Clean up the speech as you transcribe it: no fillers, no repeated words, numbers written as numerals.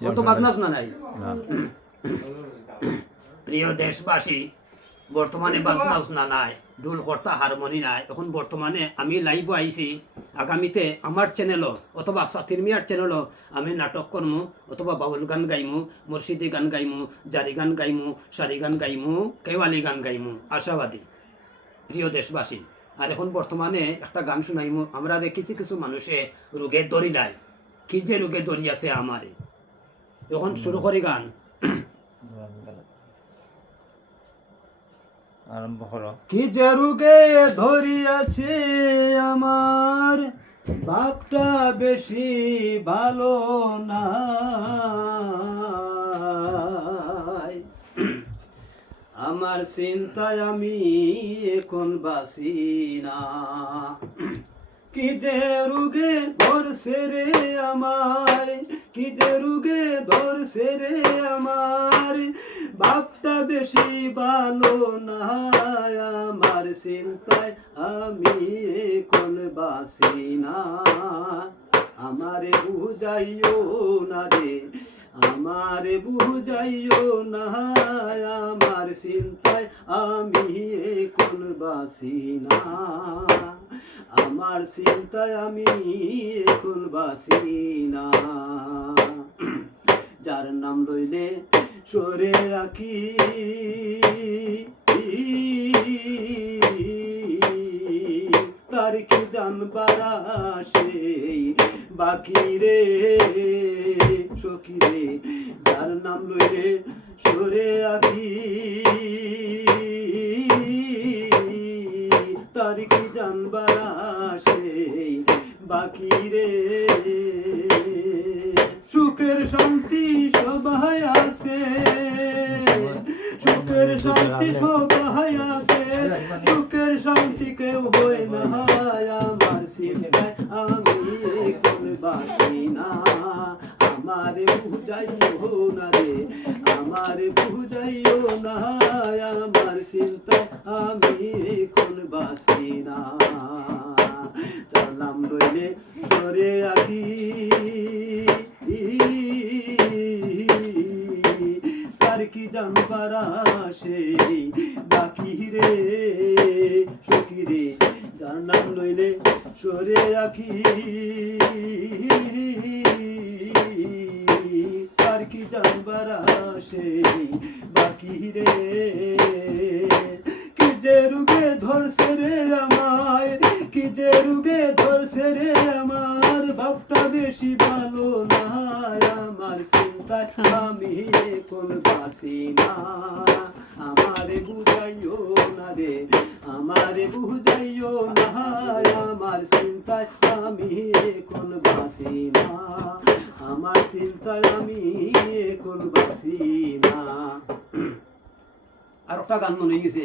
কত বাজনাস না নাই। প্রিয় দেশবাসী, বর্তমানে বাজনাস না নাই, ঢোল কর্তা হারমোনি নাই। এখন বর্তমানে আমি লাইভ আইছি, আগামীতে আমার চ্যানেলও অথবা সাথীর মিয়ার চ্যানেলও আমি নাটক করমু, অথবা বাউল গান গাইমু, মুর্শিদি গান গাইমু, জারি গান গাইমু, সারি গান গাইমু, কেওয়ালি গান গাইমু, আশাবাদী। প্রিয় দেশবাসী, আর এখন বর্তমানে একটা গান শুনাইমু। আমরা দেখেছি কিছু মানুষে রোগে দড়ি দেয়, কি যে রোগে দড়ি আছে আমারে। এখন শুরু করি গান। আরম্ভ করো। কি যে রোগে ধরিয়াছে আমার, বাপটা বেশি ভালো না। আমার চিন্তায় আমি এখন বাসি না। কি যে রোগে ধরছে রে আমায়, কি যে রোগে ধরছে রে আমার, বাপটা বেশি ভালো না। আমার চিন্তায় আমি এখন বাসি না। আমারে বুঝাইও না রে, আমারে বুঝাইও না। আমার চিন্তায় আমি এখন বাসি না। আমার চিন্তায় আমি এখন বাসি না। যার নাম লইলে সরে আঁকি, তার কি জানবার সেই বাকি রে সখী রে। যার নাম লইলে সরে আঁকি, তার কি জানবার সেই বাকি রে। সুখের শান্তি সবাই আছে, সুখের শান্তি সবাই আছে, সুখের শান্তি কেউ হয় না। আমার চিন্তায় আমি এখন বাসি না। আমারে বুঝাইও না রে, আমারে বুঝাইও না। আমার চিন্তায় আমি এখন বাসি না। চালাম রইলে সরে আঁকি, তার কি জানবার সেই বাকি রে সখী রে। যার নাম লইলে সরে আঁকি, তার কি জানবার সেই বাকি রে। কি যে রোগে ধরছে রে আমায়, কি যে রোগে ধরছে রে আমার, বাপটা বেশি ভালো না। আমার চিন্তায় আমি এখন বাসি না। আমারে বুঝাইও না রে, আমারে বুঝাইও না। আমার চিন্তায় আমি এখন বাসি না। আমার চিন্তায় আমি এখন বাসি না। আর একটা গান মনে গেছে।